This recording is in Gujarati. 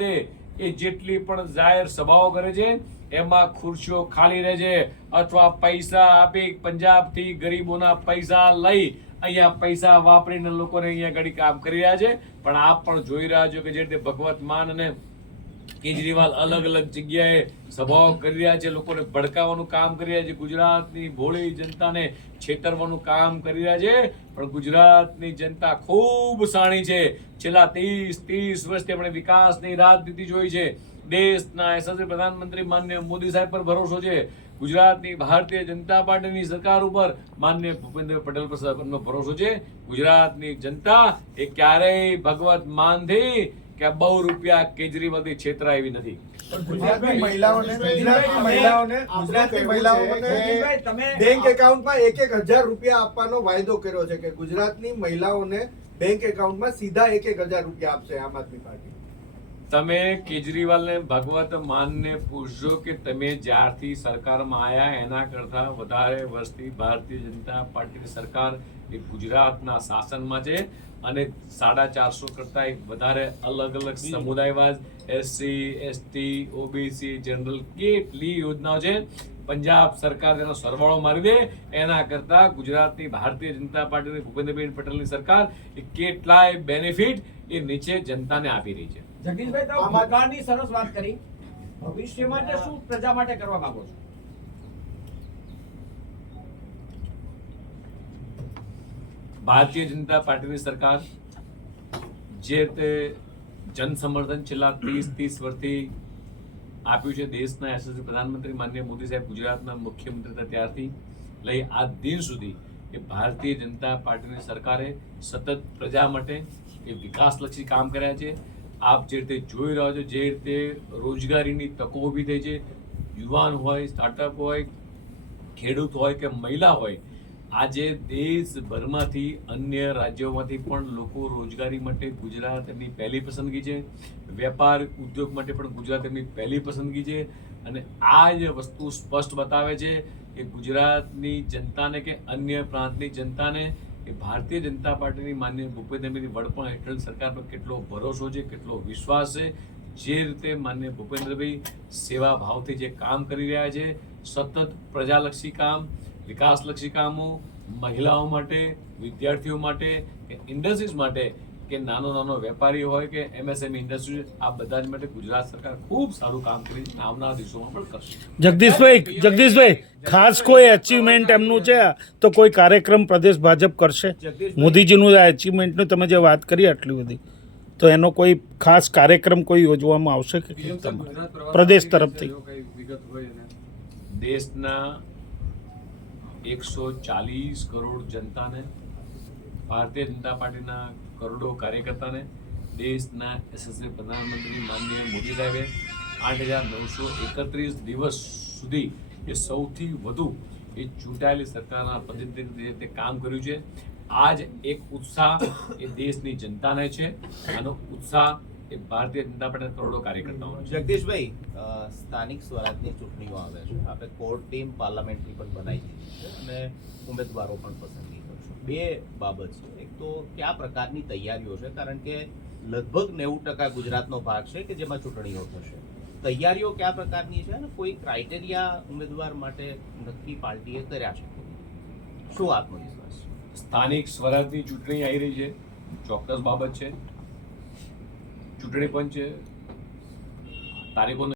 દે એ જેટલી પણ જાહેર સભાઓ કરે છે એમાં ખુરશીઓ ખાલી રહે છે અથવા પૈસા આપી પંજાબથી ગરીબોના પૈસા લઈ અહીંયા પૈસા વાપરીને લોકોને અહીંયા ઘડી કામ કરી રહ્યા છે. પણ આપ પણ જોઈ રહ્યા છો કે જે રીતે ભગવત માન અને કેજરીવાલ અલગ અલગ જગ્યાએ સભાઓ કરી રહ્યા છે, લોકોને ભડકાવવાનું કામ કરી રહ્યા છે, ગુજરાતની ભોળી જનતાને છેતરવાનું કામ કરી રહ્યા છે. પણ ગુજરાતની જનતા ખૂબ શાણી છે. છેલ્લા 30 વર્ષથી આપણે વિકાસની રાજનીતિ જોઈ છે. દેશના યશસ્વી પ્રધાનમંત્રી માનનીય મોદી સાહેબ પર ભરોસો છે. ગુજરાતની ભારતીય જનતા પાર્ટીની સરકાર ઉપર માનનીય ભૂપેન્દ્ર પટેલ પર ભરોસો છે. ગુજરાતની જનતા એ ક્યારેય ભગવત માનથી કે બહુ રૂપિયા કેજરીવાલથી છેતરાય એવી નથી. ગુજરાતની મહિલાઓને બેંક એકાઉન્ટમાં 1,000 રૂપિયા આપવાનો વાયદો કર્યો છે કે ગુજરાતની મહિલાઓને બેંક એકાઉન્ટમાં સીધા 1,000 રૂપિયા આપશે આમ આદમી પાર્ટી. તમે કેજરીવાલને ભગવત માનને પૂછજો કે તમે જ્યારથી સરકારમાં આવ્યા એના કરતા વધારે વર્ષથી ભારતીય જનતા પાર્ટીની સરકાર એ ગુજરાતના શાસનમાં છે અને 450 કરતા વધારે અલગ અલગ સમુદાયવાદ SC, ST, OBC, જનરલ કેટલી યોજનાઓ છે. પંજાબ સરકાર તેનો સરવાળો મારી દે એના કરતા ગુજરાતની ભારતીય જનતા પાર્ટીની ભૂપેન્દ્રભાઈ પટેલની સરકાર એ કેટલાય બેનિફિટ એ નીચે જનતાને આપી રહી છે. જગદીશભાઈ, તો ભૂતકાળની સરસ વાત કરી, ભવિષ્ય માટે શું પ્રજા માટે કરવા માંગો છો? ભારતીય જનતા પાર્ટીની સરકાર જે તે જન સમર્થન છેલ્લા 30 વર્ષથી આપ્યું છે. દેશના યશસ્વી પ્રધાનમંત્રી માનનીય મોદી સાહેબ ગુજરાતના મુખ્યમંત્રી હતા ત્યારથી લઈ આ દિન સુધી એ ભારતીય જનતા પાર્ટીની સરકારે સતત પ્રજા માટે એ વિકાસલક્ષી કામ કર્યા છે. આપ જે રીતે જોઈ રહ્યા છો, જે રીતે રોજગારીની તકો ઊભી થઈ છે, યુવાન હોય, સ્ટાર્ટઅપ હોય, ખેડૂત હોય કે મહિલા હોય, આજે દેશભરમાંથી અન્ય રાજ્યોમાંથી પણ લોકો રોજગારી માટે ગુજરાત એમની પહેલી પસંદગી છે. વેપાર ઉદ્યોગ માટે પણ ગુજરાત એમની પહેલી પસંદગી છે. અને આ જ વસ્તુ સ્પષ્ટ બતાવે છે કે ગુજરાતની જનતાને કે અન્ય પ્રાંતની જનતાને એ ભારતીય જનતા પાર્ટીની માનનીય ભૂપેન્દ્રભાઈની વડપણ હેઠળ સરકાર પર કેટલો ભરોસો છે, કેટલો વિશ્વાસ છે. જે રીતે માનનીય ભૂપેન્દ્રભાઈ સેવા ભાવથી જે કામ કરી રહ્યા છે, સતત પ્રજાલક્ષી કામ, વિકાસલક્ષી કામો, મહિલાઓ માટે, વિદ્યાર્થીઓ માટે કે ઇન્ડસ્ટ્રીઝ માટે કે નાનો વેપારી હોય કે MSME ઇન્ડસ્ટ્રી, આ બધા જ માટે ગુજરાત સરકાર ખૂબ સારું કામ કરી છે. આવનારા દિવસોમાં પણ કરશે. જગદીશભાઈ, ખાસ કોઈ અચીવમેન્ટ એમનું છે તો કોઈ કાર્યક્રમ પ્રદેશ ભાજપ કરશે? મોદીજીનું આ અચીવમેન્ટનું તમે જે વાત કરી આટલી બધી, તો એનો કોઈ ખાસ કાર્યક્રમ કોઈ યોજવામાં આવશે કે પ્રદેશ તરફથી? દેશના 140 કરોડ જનતાને, ભારતીય જનતા પાર્ટીના કરોડો કાર્યકર્તાને, દેશના યશસ્વી પ્રધાનમંત્રી માનનીય મોદી સાહેબે 8,931 દિવસ સુધી એ સૌથી વધુ એ ચૂંટાયેલી સરકારના પ્રતિનિધિ રીતે કામ કર્યું છે. આ જ એક ઉત્સાહ એ દેશની જનતાને છે. આનો ઉત્સાહ એ ભારતીય જનતા પાર્ટીના કરોડો કાર્યકર્તાઓ. જગદીશભાઈ, સ્થાનિક સ્વરાજની ચૂંટણીઓ આવે છે, આપણે કોર ટીમ પાર્લામેન્ટરી પણ બનાવી દીધી છે અને ઉમેદવારો પણ પસંદગી કરશું. બે બાબત છે. એક તો કયા પ્રકારની તૈયારીઓ છે, કારણ કે લગભગ 90% ગુજરાતનો ભાગ છે કે જેમાં ચૂંટણીઓ થશે. તૈયારીઓ કયા પ્રકારની છે અને કોઈ ક્રાઇટેરિયા ઉમેદવાર માટે નક્કી પાર્ટીએ કર્યા છે? શું આત્મવિશ્વાસ? સ્થાનિક સ્વરાજની ચૂંટણી આવી રહી છે, ચોક્કસ બાબત છે. ચૂંટણી પંચ તારીખો